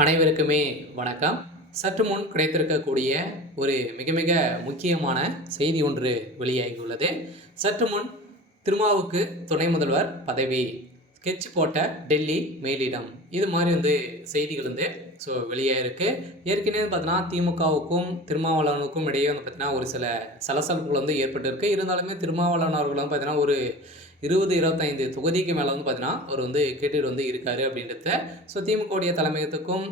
அனைவருக்குமே வணக்கம். சற்று முன் கிடைத்திருக்கக்கூடிய ஒரு மிக மிக முக்கியமான செய்தி ஒன்று வெளியாகியுள்ளது. சற்று முன் திருமாவுக்கு துணை முதல்வர் பதவி, ஸ்கெட்ச் போட்ட டெல்லி மேலிடம், இது மாதிரி செய்திகள் வெளியாயிருக்கு. ஏற்கனவே பார்த்தீங்கன்னா திமுகவுக்கும் திருமாவளவனுக்கும் இடையே பார்த்தீங்கன்னா ஒரு சில சலசலப்புகள் ஏற்பட்டிருக்கு. இருந்தாலுமே திருமாவளவன் அவர்கள் பார்த்தீங்கன்னா ஒரு 20-25 தொகுதிக்கு மேலே பார்த்தீங்கன்னா அவர் கேட்டுட்டு இருக்காரு அப்படின்றத. திமுகவுடைய தலைமையகத்துக்கும்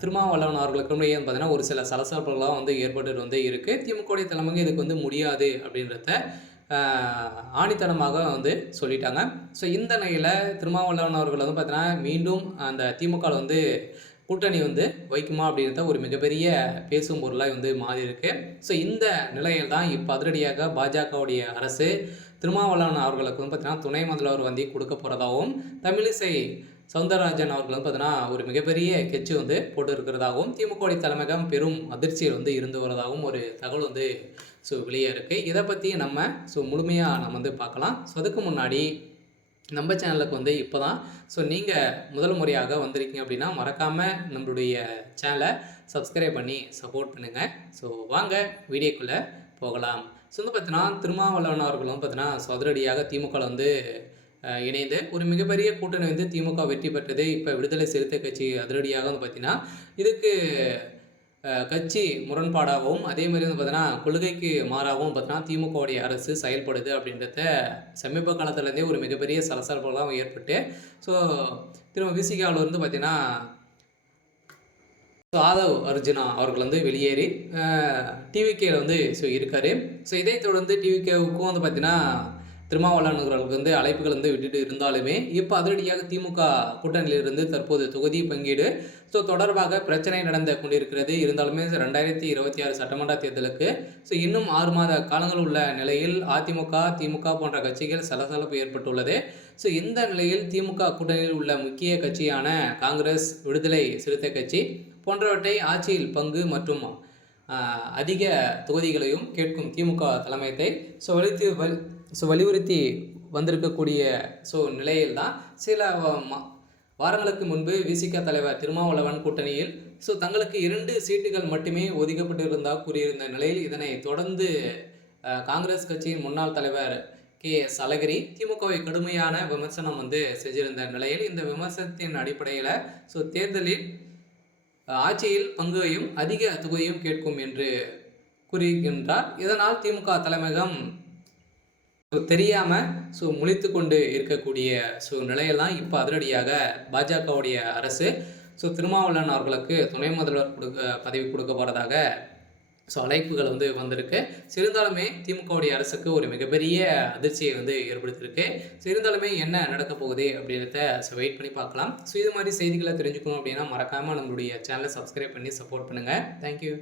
திருமாவளவன் அவர்களுக்கும் இடையே பார்த்தீங்கன்னா ஒரு சில சலசலப்புகள்லாம் ஏற்பட்டு இருக்குது. திமுகவுடைய தலைமைக்கு இதுக்கு முடியாது அப்படின்றத ஆணித்தனமாக சொல்லிட்டாங்க. இந்த நிலையில் திருமாவளவன் அவர்கள் பார்த்தீங்கன்னா மீண்டும் அந்த திமுகவில் கூட்டணி வைக்குமா அப்படின்றத ஒரு மிகப்பெரிய பேசும் பொருளாக மாறி இருக்கு. இந்த நிலையில் தான் இப்போ அதிரடியாக பாஜகவுடைய அரசு திருமாவளவன் அவர்களுக்கு பார்த்தீங்கன்னா துணை முதல்வர் கொடுக்க போகிறதாகவும், தமிழிசை சவுந்தரராஜன் அவர்கள் பார்த்தீங்கன்னா ஒரு மிகப்பெரிய கெச்சு போட்டு இருக்கிறதாகவும், திமுகவுடைய தலைமையகம் பெரும் அதிர்ச்சியில் இருந்து வருவதாகவும் ஒரு தகவல் வெளியே இருக்குது. இதை பற்றி நம்ம முழுமையாக நம்ம பார்க்கலாம். அதுக்கு முன்னாடி நம்ம சேனலுக்கு இப்போ தான் நீங்கள் முதல் முறையாக வந்திருக்கீங்க அப்படின்னா மறக்காமல் நம்மளுடைய சேனலை சப்ஸ்கிரைப் பண்ணி சப்போர்ட் பண்ணுங்கள். வாங்க வீடியோக்குள்ளே போகலாம். பார்த்தீங்கன்னா திருமாவளவன் அவர்களும் பார்த்தீங்கன்னா அதிரடியாக திமுகவில் இணைந்து ஒரு மிகப்பெரிய கூட்டணி திமுக வெற்றி பெற்றது. இப்போ விடுதலை சிறுத்தை கட்சி அதிரடியாக பார்த்தீங்கன்னா இதுக்கு கட்சி முரண்பாடாகவும், அதே மாதிரி பார்த்தீங்கன்னா கொள்கைக்கு மாறாகவும் பார்த்தீங்கன்னா திமுகவுடைய அரசு செயல்படுது அப்படின்றத சமீப காலத்துலேருந்தே ஒரு மிகப்பெரிய சலசலப்புலாம் ஏற்பட்டு திரும்ப விசிகாவில் பார்த்தீங்கன்னா ஆதவ் அர்ஜுனா அவர்கள் வெளியேறி டிவிகேல இருக்கார். இதைத் தொடர்ந்து டிவிகேவுக்கும் பார்த்தீங்கன்னா திருமாவளவன் அவர்களுக்கு அழைப்புகள் விட்டுட்டு இருந்தாலுமே இப்போ அதிரடியாக திமுக கூட்டணியிலிருந்து தற்போது தொகுதி பங்கீடு தொடர்பாக பிரச்சனை நடந்து கொண்டிருக்கிறது. இருந்தாலுமே 2026 சட்டமன்ற தேர்தலுக்கு இன்னும் 6 மாத காலங்கள் உள்ள நிலையில் அதிமுக, திமுக போன்ற கட்சிகள் சலசலப்பு ஏற்பட்டுள்ளது. இந்த நிலையில் திமுக கூட்டணியில் உள்ள முக்கிய கட்சியான காங்கிரஸ், விடுதலை சிறுத்தை கட்சி போன்றவற்றை ஆட்சியில் பங்கு மற்றும் அதிக தொகுதிகளையும் கேட்கும் திமுக தலைமையத்தை வலியுறுத்தி வந்திருக்கக்கூடிய நிலையில் தான் சில வாரங்களுக்கு முன்பு விசிக தலைவர் திருமாவளவன் கூட்டணியில் தங்களுக்கு 2 சீட்டுகள் மட்டுமே ஒதுக்கப்பட்டிருந்ததாக கூறியிருந்த நிலையில் இதனை தொடர்ந்து காங்கிரஸ் கட்சியின் முன்னாள் தலைவர் KS அழகிரி திமுகவை கடுமையான விமர்சனம் செஞ்சிருந்த நிலையில் இந்த விமர்சனத்தின் அடிப்படையில் தேர்தலில் ஆட்சியில் பங்கையும் அதிக தொகுதியும் கேட்கும் என்று கூறுகின்றார். இதனால் திமுக தலைமையகம் தெரியாமல் முழித்து கொண்டு இருக்கக்கூடிய நிலையெல்லாம் இப்போ அதிரடியாக பாஜகவுடைய அரசு திருமாவளவன் அவர்களுக்கு துணை முதல்வர் பதவி கொடுக்க போகிறதாக அழைப்புகள் வந்திருக்கு. இருந்தாலுமே திமுகவுடைய அரசுக்கு ஒரு மிகப்பெரிய அதிர்ச்சியை ஏற்படுத்தியிருக்கு. இருந்தாலுமே என்ன நடக்க போகுது அப்படின்றத வெயிட் பண்ணி பார்க்கலாம். இது மாதிரி செய்திகளை தெரிஞ்சுக்கணும் அப்படின்னா மறக்காமல் நம்மளுடைய சேனலை சப்ஸ்கிரைப் பண்ணி சப்போர்ட் பண்ணுங்கள். தேங்க்யூ.